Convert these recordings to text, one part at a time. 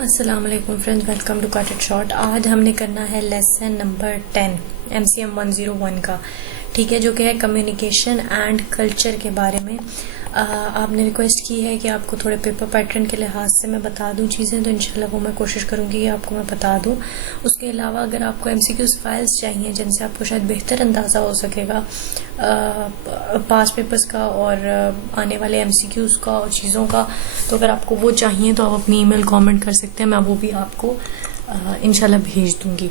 अस्सलाम वालेकुम friends, welcome to cut it short. आज हमने करना है लेसन नंबर 10 MCM 101 का, ठीक है, जो कि है कम्युनिकेशन एंड कल्चर के बारे में। आपने रिक्वेस्ट की है कि आपको थोड़े पेपर पैटर्न के लिहाज से मैं बता दूं चीज़ें, तो इंशाल्लाह वो मैं कोशिश करूंगी कि आपको मैं बता दूं। उसके अलावा अगर आपको MCQs फाइल्स चाहिए जिनसे आपको शायद बेहतर अंदाज़ा हो सकेगा पास पेपर्स का और आने वाले MCQs का और चीज़ों का, तो अगर आपको वो चाहिए तो आप अपनी ईमेल कमेंट कर सकते हैं, मैं वो भी आपको इंशाल्लाह भेज दूंगी।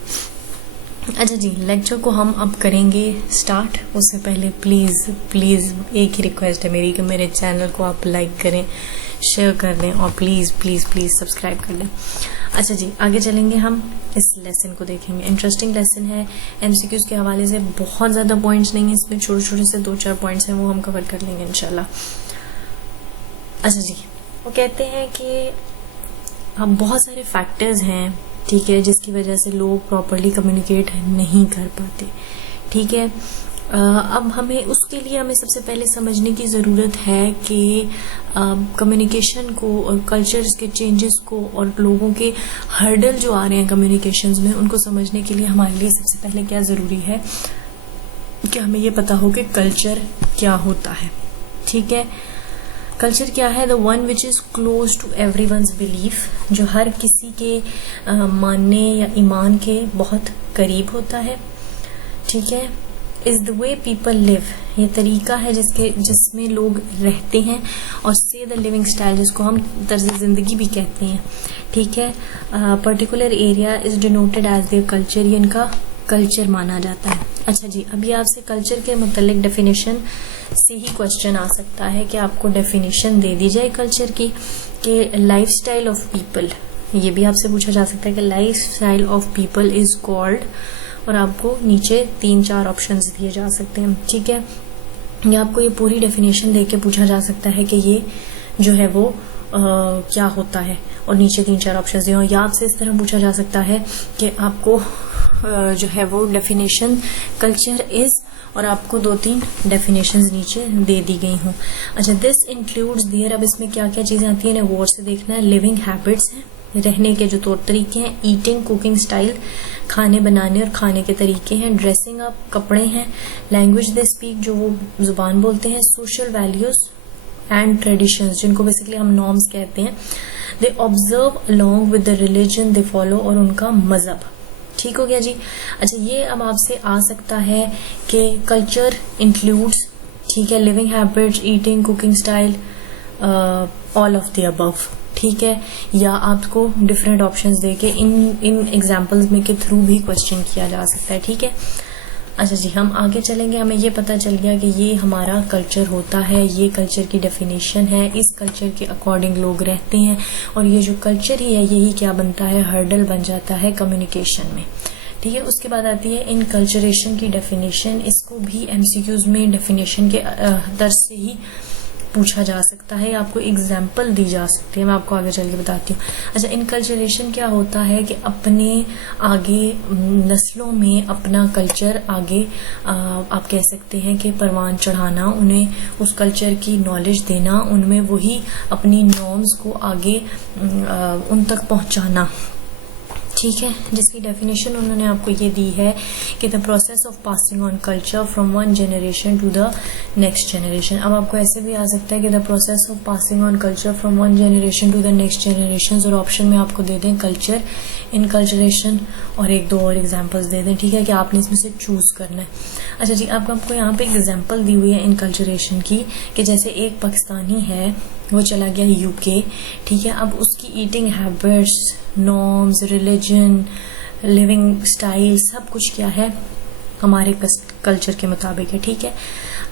अच्छा जी, लेक्चर को हम अब करेंगे स्टार्ट। उससे पहले प्लीज़ एक ही रिक्वेस्ट है मेरी कि मेरे चैनल को आप लाइक करें, शेयर कर दें और प्लीज़ सब्सक्राइब कर दें। अच्छा जी, आगे चलेंगे, हम इस लेसन को देखेंगे। इंटरेस्टिंग लेसन है, MCQs के हवाले से बहुत ज़्यादा पॉइंट्स नहीं है इसमें, छोटे छोटे से 2-4 पॉइंट्स हैं, वो हम कवर कर लेंगे इंशाल्लाह। अच्छा जी, वो कहते हैं कि अब बहुत सारे फैक्टर्स हैं, ठीक है, जिसकी वजह से लोग प्रॉपरली कम्युनिकेट नहीं कर पाते, ठीक है। अब उसके लिए हमें सबसे पहले समझने की ज़रूरत है कि कम्युनिकेशन को और कल्चर्स के चेंजेस को और लोगों के हर्डल जो आ रहे हैं कम्युनिकेशंस में, उनको समझने के लिए हमारे लिए सबसे पहले क्या ज़रूरी है कि हमें ये पता हो कि कल्चर क्या होता है, ठीक है। कल्चर क्या है? The one which is close to every one's belief, जो हर किसी के मानने या ईमान के बहुत करीब होता है, ठीक है। Is the way people live, ये तरीका है जिसमें लोग रहते हैं, और से द लिविंग स्टाइल, जिसको हम तर्ज ज़िंदगी भी कहते हैं, ठीक है। Particular area is denoted as their culture, ये इनका कल्चर माना जाता है। अच्छा जी, अभी आपसे कल्चर के मुतल्लिक डेफिनेशन से ही क्वेश्चन आ सकता है कि आपको डेफिनेशन दे दी जाए कल्चर की, कि लाइफ स्टाइल ऑफ पीपल, ये भी आपसे पूछा जा सकता है कि life style of people is called, और आपको नीचे 3-4 ऑप्शंस दिए जा सकते हैं, ठीक है। या आपको ये पूरी डेफिनेशन दे के पूछा जा सकता है कि ये जो है वो क्या होता है, और नीचे 3-4 ऑप्शंस दिए, या आपसे इस तरह पूछा जा सकता है कि आपको जो है वो डेफिनेशन कल्चर इज, और आपको 2-3 डेफिनेशंस नीचे दे दी गई हूँ। अच्छा, दिस इंक्लूड्स देयर, अब इसमें क्या क्या चीजें आती है गौर से देखना है। लिविंग हैबिट्स हैं, रहने के जो तौर तरीके हैं। ईटिंग, कुकिंग स्टाइल, खाने बनाने और खाने के तरीके हैं। ड्रेसिंग अप, कपड़े हैं। लैंग्वेज दे स्पीक, जो वो जुबान बोलते हैं। सोशल वैल्यूज एंड ट्रेडिशंस, जिनको बेसिकली हम नॉर्म्स कहते हैं। They observe along with the religion they follow, और उनका मजहब, ठीक हो गया जी। अच्छा, ये अब आपसे आ सकता है कि कल्चर इंक्लूड्स, ठीक है, living habits, eating, cooking style, all of the above, ठीक है, या आपको डिफरेंट ऑप्शंस देके इन एग्जांपल्स में के थ्रू भी क्वेश्चन किया जा सकता है, ठीक है। अच्छा जी, हम आगे चलेंगे। हमें ये पता चल गया कि ये हमारा कल्चर होता है, ये कल्चर की डेफिनेशन है, इस कल्चर के अकॉर्डिंग लोग रहते हैं, और ये जो कल्चर ही है यही क्या बनता है, हर्डल बन जाता है कम्युनिकेशन में, ठीक है। उसके बाद आती है इनकल्चरेशन की डेफिनेशन। इसको भी MCQs में डेफिनेशन के दर्ज से ही पूछा जा सकता है, आपको एग्जाम्पल दी जा सकती है, मैं आपको आगे चल के बताती हूँ। अच्छा, इनकल्चरेशन क्या होता है कि अपने आगे नस्लों में अपना कल्चर आगे आप कह सकते हैं कि परवान चढ़ाना, उन्हें उस कल्चर की नॉलेज देना, उनमें वही अपनी नॉर्म्स को आगे उन तक पहुंचाना, ठीक है, जिसकी डेफिनेशन उन्होंने आपको ये दी है कि the process of passing on culture from one generation to the next generation. अब आपको ऐसे भी आ सकता है कि the process of passing on culture from one generation to the next generation, और ऑप्शन में आपको दे दें कल्चर, इनकल्चरेशन, और 1-2 और एग्जाम्पल्स दे दें, ठीक है, कि आपने इसमें से चूज करना है। अच्छा जी, आपको यहाँ पे एग्जाम्पल दी हुई है इनकल्चरेशन की, कि जैसे एक पाकिस्तानी है, वो चला गया UK, ठीक है। अब उसकी eating habits, norms, religion, living style, सब कुछ क्या है, हमारे कल्चर के मुताबिक है, ठीक है।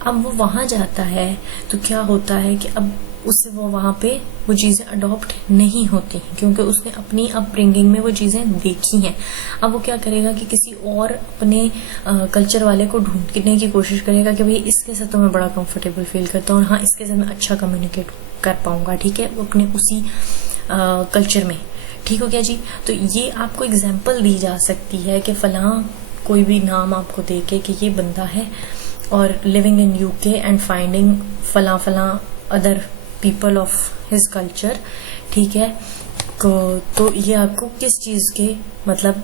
अब वो वहां जाता है तो क्या होता है कि अब उससे वो वहां पे वो चीजें अडॉप्ट नहीं होती, क्योंकि उसने अपनी अपब्रिंगिंग में वो चीजें देखी हैं। अब वो क्या करेगा कि किसी और अपने कल्चर वाले को ढूंढने की कोशिश करेगा कि भाई इसके साथ तो मैं बड़ा कंफर्टेबल फील करता हूँ, हाँ इसके साथ मैं अच्छा कम्युनिकेट कर पाऊंगा, ठीक है, वो अपने उसी कल्चर में, ठीक हो गया जी। तो ये आपको एग्जाम्पल दी जा सकती है कि फलां कोई भी नाम आपको देके कि ये बंदा है और living in UK and finding फलां other people of his culture, ठीक है। तो ये आपको किस चीज़ के मतलब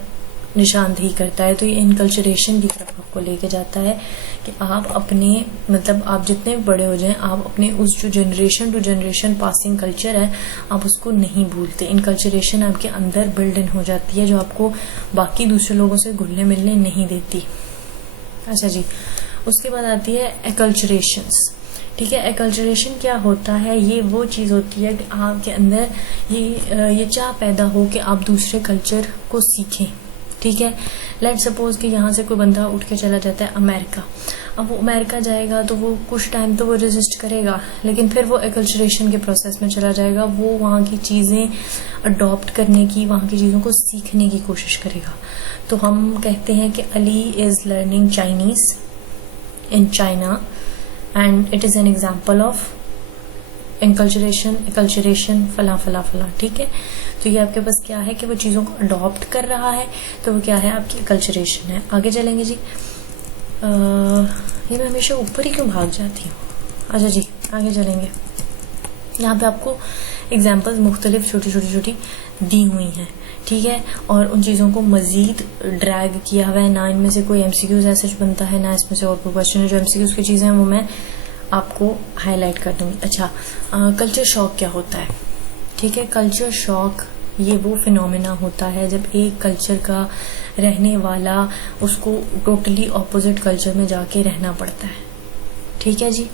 निशानदेही करता है, तो ये इनकल्चरेशन की तरफ आपको लेके जाता है कि आप अपने मतलब आप जितने बड़े हो जाएं आप अपने उस जो generation to generation passing culture है आप उसको नहीं भूलते। इनकल्चरेशन आपके अंदर बिल्ड इन हो जाती है जो आपको बाकी दूसरे लोगों से घुलने मिलने नहीं देती। अच्छा जी, उसके बाद आती है एक्लचरेशंस। ठीक है, एक्लचरेशन क्या होता है, ये वो चीज़ होती है कि आपके अंदर ये चाह पैदा हो कि आप दूसरे कल्चर को सीखें। ठीक है, लेट सपोज कि यहाँ से कोई बंदा उठ के चला जाता है अमेरिका। अब वो अमेरिका जाएगा तो वो कुछ टाइम तो वो रेजिस्ट करेगा, लेकिन फिर वो एक्लचरेशन के प्रोसेस में चला जाएगा। वो वहाँ की चीज़ें अडॉप्ट करने की, वहाँ की चीज़ों को सीखने की कोशिश करेगा। तो हम कहते हैं कि Ali is learning Chinese in China and it is an example of acculturation फला फला फला। ठीक है, तो ये आपके पास क्या है कि वो चीज़ों को अडॉप्ट कर रहा है, तो वो क्या है, आपकी एक्लचरेशन है। आगे चलेंगे जी। ये मैं हमेशा ऊपर ही क्यों भाग जाती हूँ। अच्छा जी, आगे चलेंगे। यहाँ पे आपको एग्जाम्पल्स मुख्तलिफ छोटी दी हुई हैं। ठीक है, और उन चीज़ों को मजीद ड्रैग किया हुआ है, ना इनमें से कोई एमसीक्यूज ऐसा बनता है, ना इसमें से और कोई क्वेश्चन है। जो एमसीक्यूज की चीज़ें हैं वो मैं आपको हाईलाइट कर दूंगी। अच्छा, कल्चर शॉक क्या होता है। ठीक है, कल्चर शॉक ये वो फिनोमेना होता है जब एक कल्चर का रहने वाला उसको टोटली ऑपोजिट कल्चर में जाके रहना पड़ता है। ठीक है जी।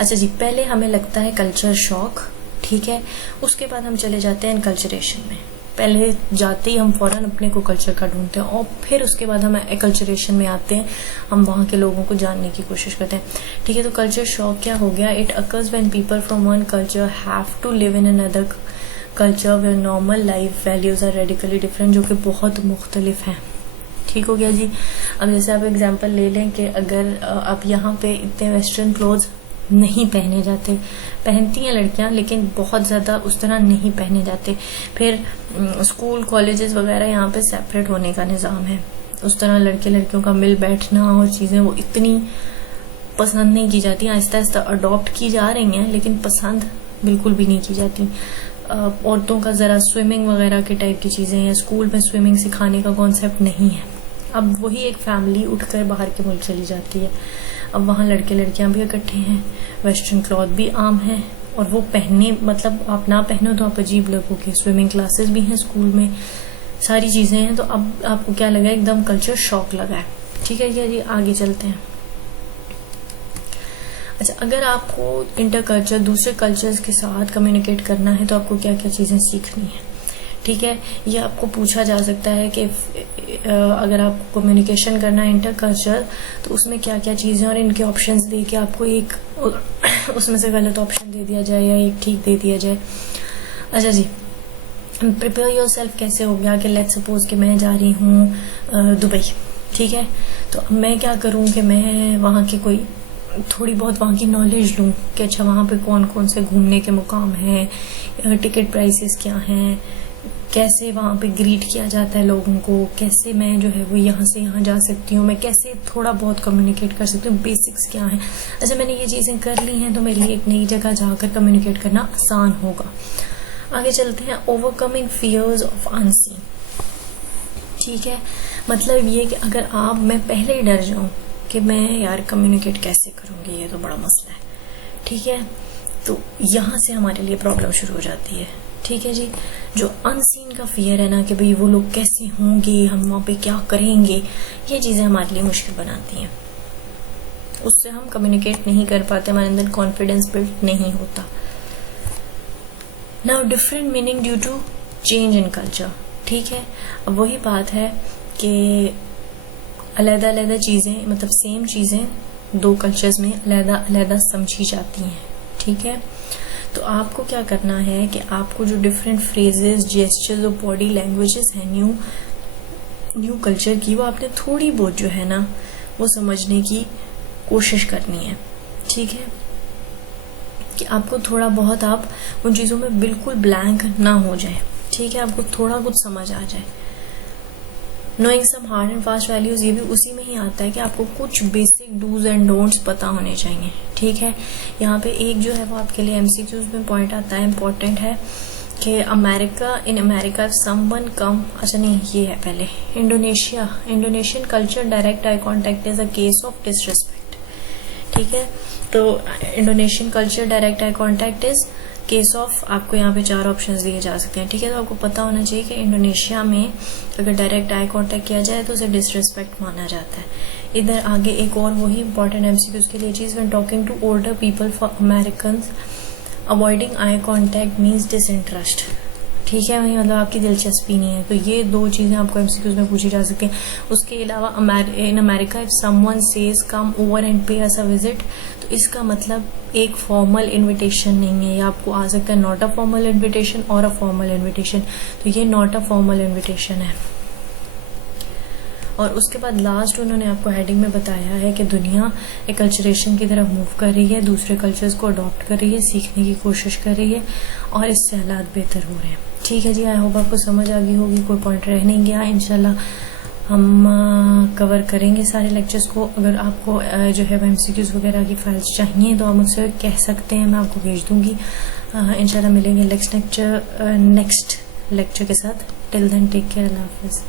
अच्छा जी, पहले हमें लगता है कल्चर शॉक। ठीक है, उसके बाद हम चले जाते हैं इनकल्चरेशन में। पहले जाते ही हम फौरन अपने को कल्चर का ढूंढते हैं और फिर उसके बाद हम एक्लचरेशन में आते हैं, हम वहाँ के लोगों को जानने की कोशिश करते हैं। ठीक है, तो कल्चर शॉक क्या हो गया, it occurs when people from one culture have to live in another culture where normal life values are radically different, जो कि बहुत मुख्तलिफ हैं। ठीक हो गया जी। अब जैसे आप एग्जांपल ले लें कि अगर आप यहाँ पे इतने वेस्टर्न क्लोथ्स नहीं पहने जाते, पहनती हैं लड़कियां लेकिन बहुत ज़्यादा उस तरह नहीं पहने जाते। फिर स्कूल कॉलेजेस वगैरह यहाँ पे सेपरेट होने का निज़ाम है, उस तरह लड़के लड़कियों का मिल बैठना और चीज़ें वो इतनी पसंद नहीं की जाती। आहिस्ता आहिस्ता अडॉप्ट की जा रही हैं लेकिन पसंद बिल्कुल भी नहीं की जाती। औरतों का ज़रा स्विमिंग वगैरह के टाइप की चीज़ें हैं, स्कूल में स्विमिंग सिखाने का कॉन्सेप्ट नहीं है। अब वही एक फैमिली उठकर बाहर के मुल्क चली जाती है, अब वहाँ लड़के लड़कियां भी इकट्ठे हैं, वेस्टर्न क्लॉथ भी आम है और वो पहनने मतलब आप ना पहनो तो आप अजीब लगोगे। स्विमिंग क्लासेस भी हैं स्कूल में, सारी चीज़ें हैं। तो अब आपको क्या लगा, एकदम कल्चर शॉक लगा है। ठीक है जी, आगे चलते हैं। अच्छा, अगर आपको इंटर कल्चर दूसरे कल्चर्स के साथ कम्युनिकेट करना है तो आपको क्या क्या चीज़ें सीखनी है। ठीक है, ये आपको पूछा जा सकता है कि अगर आपको कम्युनिकेशन करना है इंटर कल्चर तो उसमें क्या क्या चीज़ें, और इनके ऑप्शंस दे के आपको एक उसमें से गलत ऑप्शन दे दिया जाए या एक ठीक दे दिया जाए। अच्छा जी, प्रिपेयर योर सेल्फ कैसे हो गया कि लेट्स सपोज कि मैं जा रही हूँ दुबई। ठीक है, तो मैं क्या करूँ कि मैं वहाँ की कोई थोड़ी बहुत वहाँ की नॉलेज लूँ कि अच्छा वहाँ पे कौन कौन से घूमने के मुकाम हैं, टिकट प्राइसेस क्या हैं, कैसे वहाँ पे ग्रीट किया जाता है लोगों को, कैसे मैं जो है वो यहाँ से यहाँ जा सकती हूँ, मैं कैसे थोड़ा बहुत कम्युनिकेट कर सकती हूँ, बेसिक्स क्या हैं। अच्छा, मैंने ये चीज़ें कर ली हैं तो मेरे लिए एक नई जगह जाकर कम्युनिकेट करना आसान होगा। आगे चलते हैं, ओवरकमिंग फियर्स ऑफ अनसीन। ठीक है, मतलब ये कि अगर मैं पहले ही डर जाऊँ कि मैं यार कम्युनिकेट कैसे करूँगी, ये तो बड़ा मसला है। ठीक है, तो यहाँ से हमारे लिए प्रॉब्लम शुरू हो जाती है। ठीक है जी, जो अनसीन का फियर है ना कि भाई वो लोग कैसे होंगे, हम वहाँ पे क्या करेंगे, ये चीज़ें हमारे लिए मुश्किल बनाती हैं। उससे हम कम्युनिकेट नहीं कर पाते, हमारे अंदर कॉन्फिडेंस बिल्ड नहीं होता। Now different meaning due to change in culture. ठीक है, अब वही बात है कि अलग अलग चीज़ें मतलब सेम चीज़ें दो कल्चर्स में अलग अलग समझी जाती हैं। ठीक है, तो आपको क्या करना है कि आपको जो डिफरेंट फ्रेजेस, जेस्चर्स और बॉडी लैंग्वेजेस हैं न्यू कल्चर की, वो आपने थोड़ी बहुत जो है ना वो समझने की कोशिश करनी है। ठीक है, कि आपको थोड़ा बहुत आप उन चीज़ों में बिल्कुल ब्लैंक ना हो जाए। ठीक है, आपको थोड़ा कुछ समझ आ जाए। Knowing some hard and fast values, ये भी उसी में ही आता है कि आपको कुछ बेसिक डूज एंड डोंट्स पता होने चाहिए। ठीक है, यहाँ पे एक जो है वो आपके लिए एमसीक्यूज में पॉइंट आता है, इम्पोर्टेंट है कि इन अमेरिका समवन कम, अच्छा नहीं ये है पहले, Indonesian culture direct eye contact is a case of disrespect. ठीक है, तो Indonesian culture direct eye contact is case of, आपको यहाँ पे 4 ऑप्शंस दिए जा सकते हैं। ठीक है, तो आपको पता होना चाहिए कि इंडोनेशिया में अगर डायरेक्ट आई कॉन्टेक्ट किया जाए तो उसे डिसरिस्पेक्ट माना जाता है। इधर आगे एक और वही इंपॉर्टेंट एमसीक्यूज के लिए चीज, when talking to older people for American avoiding eye contact means disinterest. ठीक है, वही मतलब आपकी दिलचस्पी नहीं है। तो ये 2 चीजें आपको एमसीक्यूज में पूछी जा सकती हैं। उसके अलावा in America if someone says come over and पे अस अ विजिट, तो इसका मतलब एक फॉर्मल इनविटेशन नहीं है, या आपको आ सकता है नॉट अ फॉर्मल इनविटेशन और अ फॉर्मल इनविटेशन। तो ये नॉट अ फॉर्मल इनविटेशन है। और उसके बाद लास्ट उन्होंने आपको हेडिंग में बताया है कि दुनिया एक कल्चरेशन की तरफ मूव कर रही है, दूसरे कल्चर्स को अडॉप्ट कर रही है, सीखने की कोशिश कर रही है, और इससे हालात बेहतर हो रहे हैं। ठीक है जी, आई होप आपको समझ आ गई होगी, कोई पॉइंट रह नहीं गया। इंशाल्लाह हम कवर करेंगे सारे लेक्चर्स को। अगर आपको जो है एमसीक्यूज वगैरह की फाइल्स चाहिए तो आप मुझसे कह सकते हैं, मैं आपको भेज दूंगी। इंशाल्लाह मिलेंगे नेक्स्ट लेक्चर के साथ। टिल देन टेक केयर, अल्लाह हाफिज।